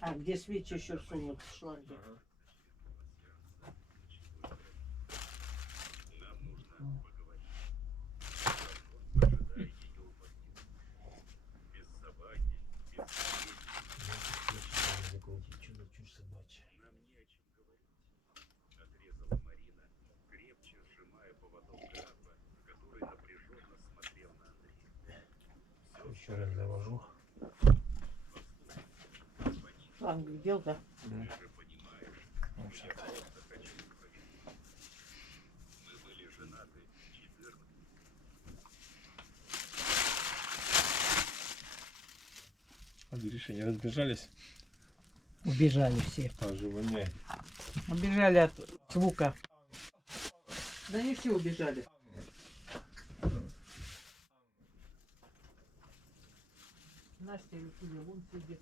А где свечи еще сунут в шланге? Еще раз завожу. Шланг видел, да? А Гриша, не разбежались? Убежали все. А живыми. Убежали от звука. Да не все убежали. Настя и Юля вон сидит.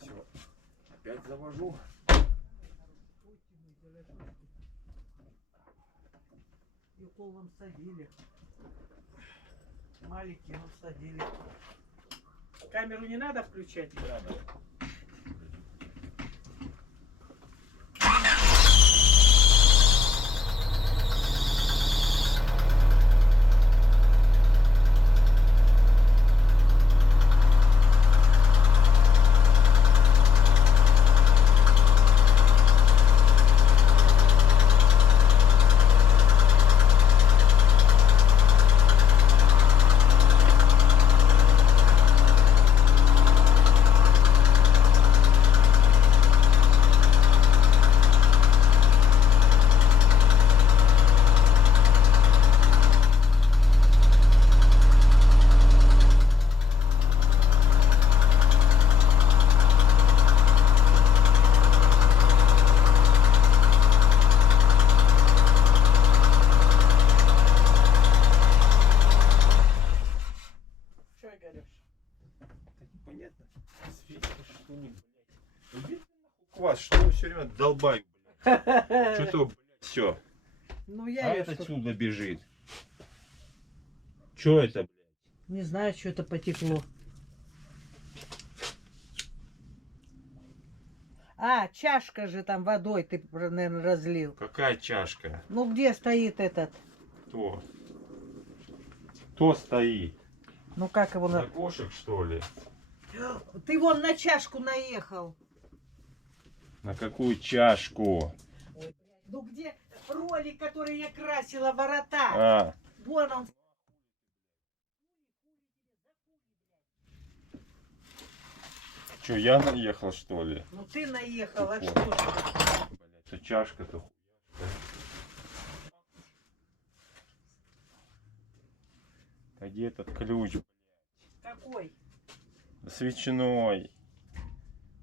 Все. Опять завожу. И укол вам садили. Маленький, но садили. Камеру не надо включать? Да. Что, Игорёш? Так непонятно. Свечка, что не, блядь. Убери нахуй вас, что вы все время долбаю, блядь. Что-то, блядь, все. Ну А я это что? отсюда бежит. Что это, блядь? Не знаю, что это потекло. А, чашка же там водой ты, наверное, разлил. Какая чашка? Ну где стоит этот? Кто? Кто стоит? Ну как его на... Кошек, что ли? Ты вон на чашку наехал. На какую чашку? Ну где ролик, который я красила, ворота? А, Вон он. что, я наехал, что ли? Ну ты наехал, а Тупой. что ж? Блядь, это чашка-то хуя. А где этот ключ? Какой? Свечной.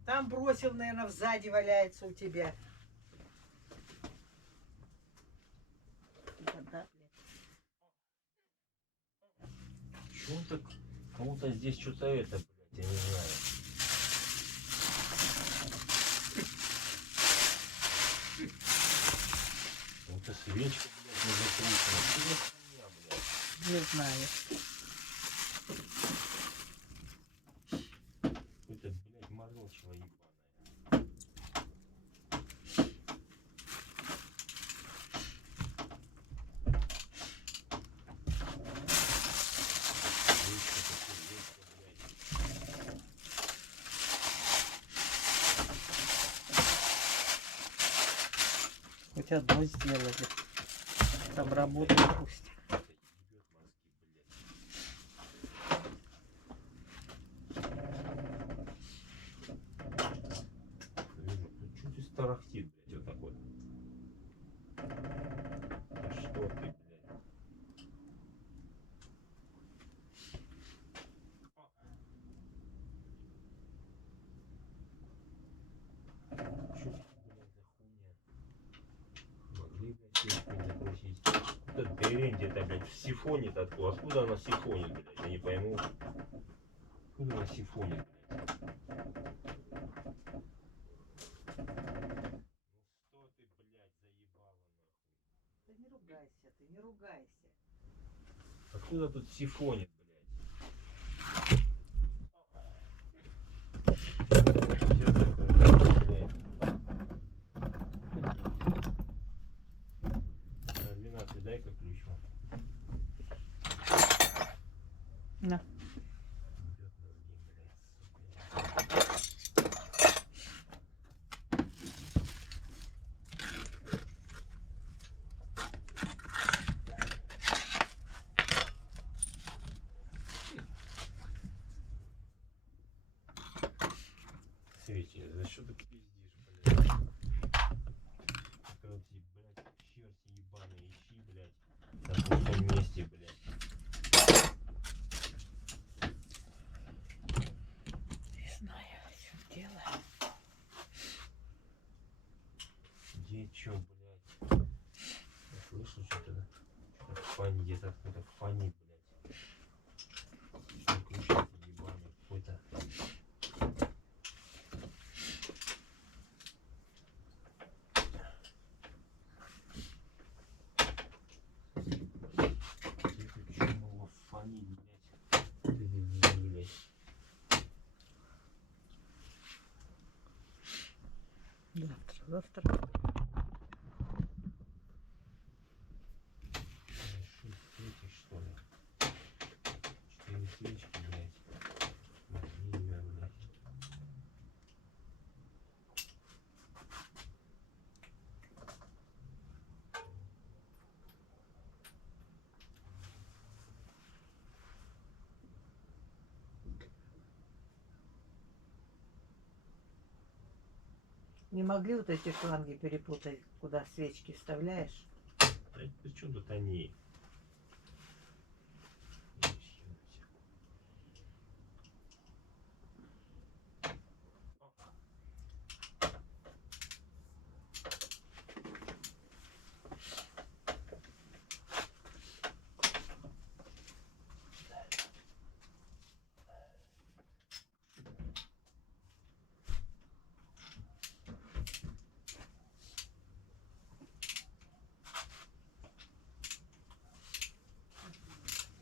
Там бросил, наверное, сзади валяется у тебя. Да, Чё он так? Кому-то здесь что-то это, блядь, я не знаю. Кому-то свечка, блядь, не закручена. Что за хуйня, блядь? не знаю. Какое-то, блядь, морочево ебаное. Хоть одно сделали. Там работает пусть. Что ты старахтит, блядь, вот так вот? Да что ты, блядь? Что, блядь, за хуйня? Могли, блядь, печку закрутить. Тут сирень где-то, блядь, сифонит откуда? Откуда она сифонит, блядь? Я не пойму. Откуда она сифонит, блядь? Ну что ты, блядь, заебала нахуй? Да не ругайся ты, не ругайся. Откуда тут сифонит, блядь? Всё такое, блядь. Альбина, ты дай-ка ключ вам. На. Бьёт мозги, блядь, сука. Свечи, за что ты пиздишь, блядь? Это вот эти, блядь, черти ебаные, ищи, блядь, на пустом месте, блядь. Не знаю, в чем дело. Где чё, блядь? Я слышу что-то, что-то фани, где-то какой-то фани, блядь. Ключик ебаный какой-то. Где-то чё было фанить, блядь. Блядь. Завтра. Шесть свечек, что ли? 4 свечки, блядь. Имя, блядь. Не могли вот эти шланги перепутать, куда свечки вставляешь? Да при чем тут они?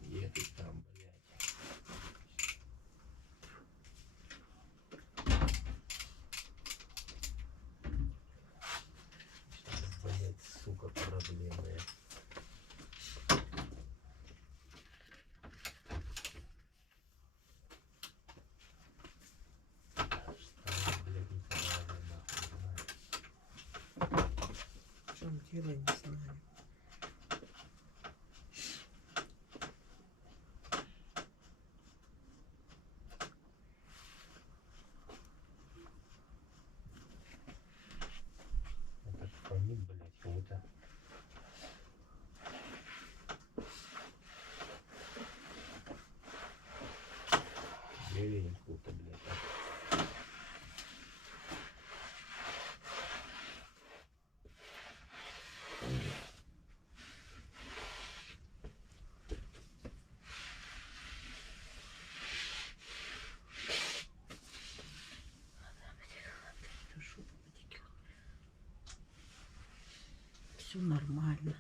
Где ты там, блядь? Что-то, блядь, сука, проблемная. Что, блядь, неправильно, нахуй, В чем дело, не знаю. этот фонит, блядь, кого-то. Деревень какую-то, блядь. Все нормально.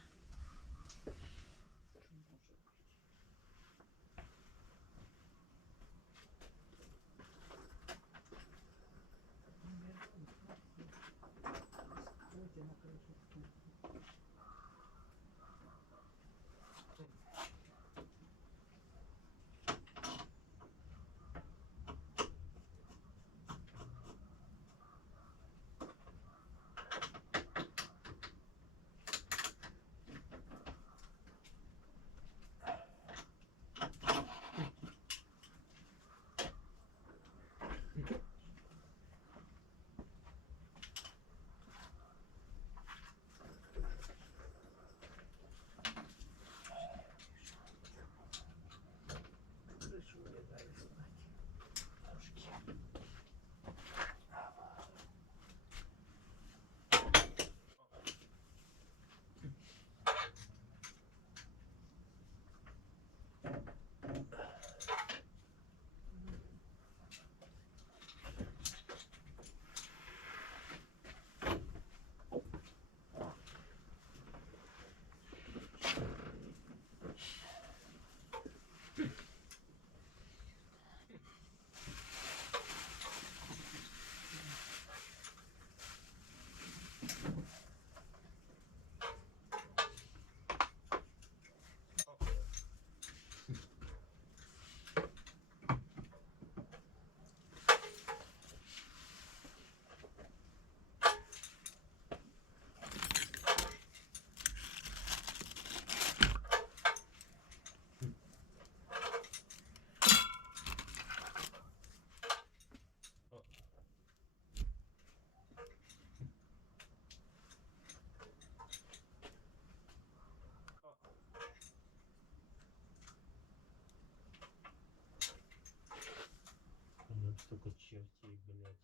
столько чертей, блядь.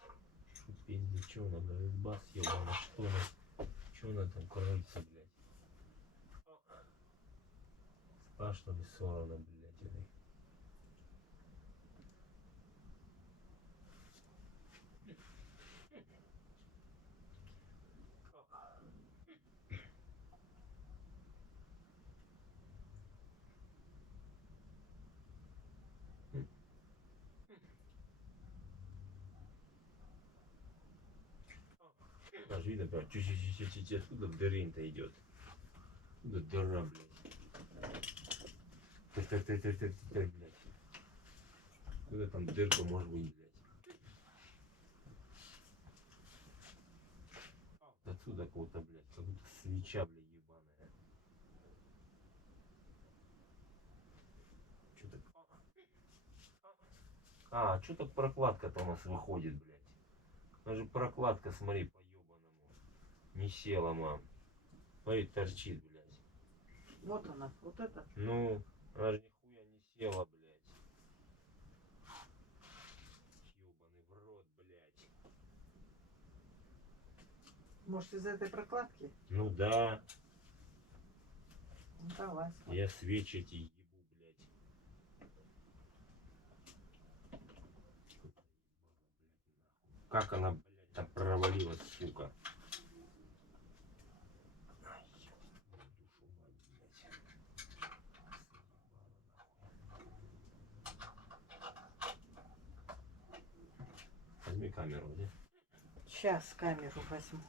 Что пиздец, что она, блядь, бас ебаный, что она? Что она там кроется, блядь? Страшно бессорно, блядь, этой. Аж видно, прям чуть-чуть, откуда дырень-то идет. Откуда дыра, блядь. Так, блядь. Откуда там дырка может быть, блядь? Отсюда кого-то, блядь, как будто свеча, блядь, ебаная. Чё так? А, что так прокладка-то у нас выходит, блядь? Она же прокладка, смотри, по-ебаному. Не села, мам. Смотри, торчит, блядь. Вот она, вот это. Ну, она же нихуя не села, блядь. Ебаный в рот, блядь. Может, из этой прокладки? Ну да, Ну, давай. я свечи эти ебу, блядь. Как она, блядь, там провалилась, сука. Ай, ёбаную душу мать, блядь. Возьми камеру, где? Сейчас камеру возьму.